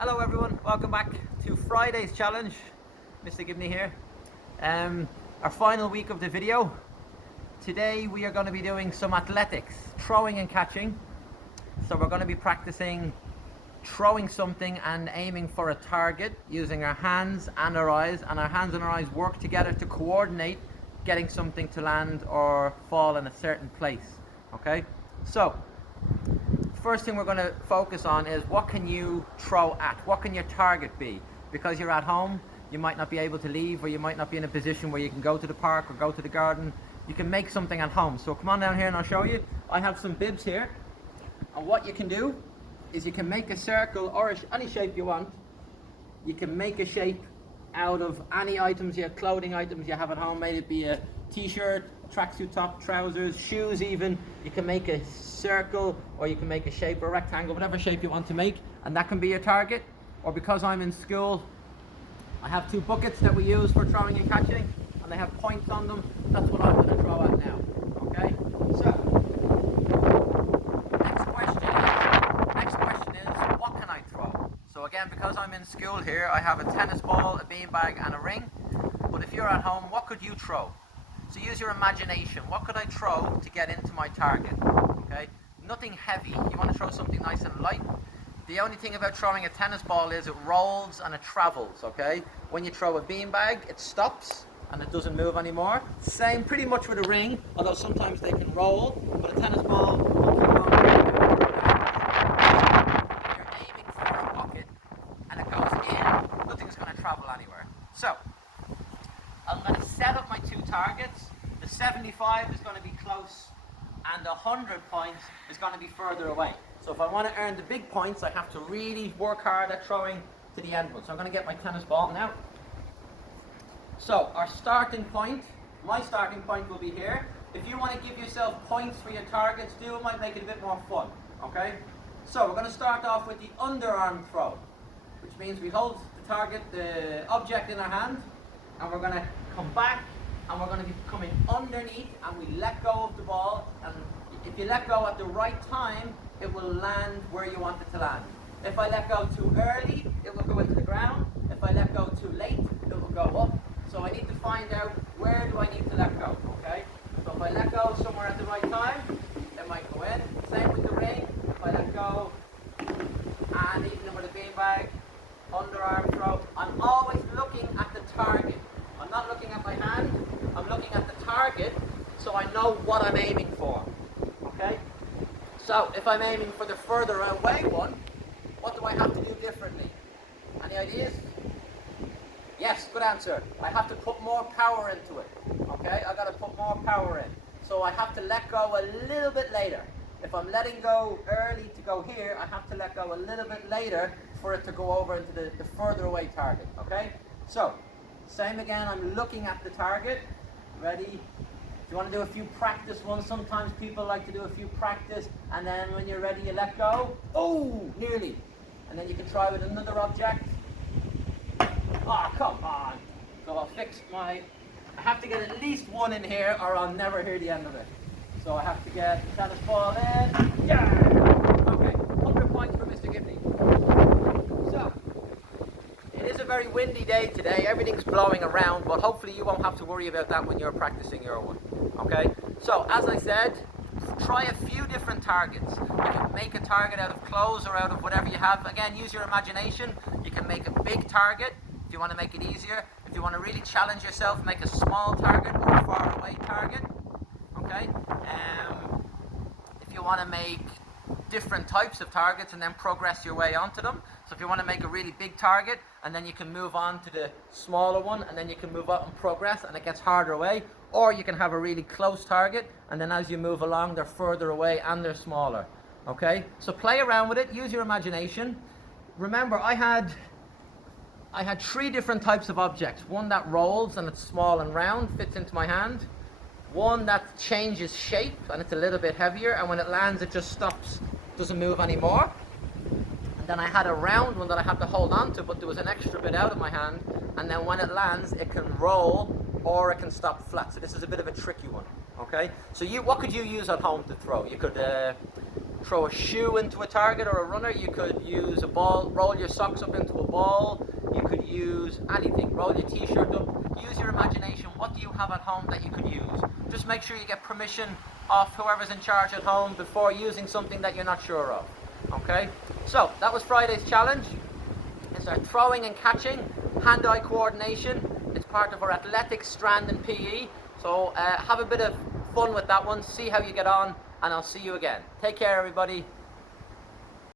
Hello everyone, welcome back to Friday's challenge. Mr. Gibney here. Our final week of the video. Today we are going to be doing some athletics, throwing and catching. So we're going to be practicing throwing something and aiming for a target using our hands and our eyes, and our hands and our eyes work together to coordinate getting something to land or fall in a certain place. Okay, so first thing we're going to focus on is what can you throw at? What can your target be? Because you're at home, you might not be able to leave, or you might not be in a position where you can go to the park or go to the garden. You can make something at home. So come on down here and I'll show you. I have some bibs here, and what you can do is you can make a circle or any shape you want. You can make a shape out of any items, clothing items you have at home. May it be a t-shirt, tracksuit top, trousers, shoes even. You can make a circle, or you can make a shape, or a rectangle, whatever shape you want to make, and that can be your target. Or because I'm in school, I have two buckets that we use for throwing and catching, and they have points on them. That's what I'm going to throw at now. Okay? So next question is what can I throw? So again, because I'm in school here, I have a tennis ball, a beanbag and a ring. But if you're at home, what could you throw? So use your imagination. What could I throw to get into my target? Okay? Nothing heavy. You want to throw something nice and light. The only thing about throwing a tennis ball is it rolls and it travels, okay? When you throw a beanbag, it stops and it doesn't move anymore. Same pretty much with a ring, although sometimes they can roll, but a tennis ball will keep on moving. You're aiming for a pocket and it goes in, nothing's going to travel anywhere. So, I'm going to set up my two targets. The 75 is going to be close, and the 100 points is going to be further away. So if I want to earn the big points, I have to really work hard at throwing to the end one. So I'm going to get my tennis ball now. So our starting point, my starting point will be here. If you want to give yourself points for your targets, it might make it a bit more fun. Okay? So we're going to start off with the underarm throw, which means we hold the target, the object in our hand, and we're going to come back, and we're going to be coming underneath, and we let go of the ball, and if you let go at the right time, it will land where you want it to land. If I let go too early, it will go into the ground. If I let go too late, it will go up. So I need to find out where do I need to let go, okay? So if I let go somewhere at the right time, it might go in. Same with the ring. If I let go, and even with a beanbag, underarm throw, I'm always looking at the target. I'm not looking at my hand, I'm looking at the target, so I know what I'm aiming for. Okay? So if I'm aiming for the further away one, what do I have to do differently? Any ideas? Yes, good answer. I have to put more power into it. Okay? I gotta put more power in. So I have to let go a little bit later. If I'm letting go early to go here, I have to let go a little bit later for it to go over into the further away target. Okay? So, same again, I'm looking at the target. Ready? If you want to do a few practice ones, sometimes people like to do a few practice, and then when you're ready, you let go. Oh, nearly. And then you can try with another object. Oh, come on. So I'll fix I have to get at least one in here, or I'll never hear the end of it. So I have to get the tennis ball in. Yeah! Okay, 100 points for Mr. Gibney. So, it is a very windy day today. Everything's blowing around, but hopefully you won't have to worry about that when you're practicing your one. Okay? So, as I said, try a few different targets. You can make a target out of clothes or out of whatever you have. Again, use your imagination. You can make a big target if you want to make it easier. If you want to really challenge yourself, make a small target or a far away target. Okay? If you want to make different types of targets and then progress your way onto them. So if you want to make a really big target, and then you can move on to the smaller one, and then you can move up and progress, and it gets harder away. Or you can have a really close target, and then as you move along, they're further away and they're smaller. Okay? So play around with it, use your imagination. Remember, I had 3 different types of objects. One that rolls and it's small and round, fits into my hand. One that changes shape and it's a little bit heavier, and when it lands it just stops, doesn't move anymore. And then I had a round one that I had to hold on to, but there was an extra bit out of my hand, and then when it lands it can roll or it can stop flat. So this is a bit of a tricky one. Okay, so what could you use at home to throw? You could throw a shoe into a target or a runner. You could use a ball, roll your socks up into a ball. You could use anything, roll your t-shirt up. Use your imagination. What do you have at home that you could use? Just make sure you get permission off whoever's in charge at home before using something that you're not sure of. Okay, so that was Friday's challenge. It's our throwing and catching, hand-eye coordination. It's part of our athletics strand in PE. So have a bit of fun with that one, see how you get on, and I'll see you again. Take care, everybody.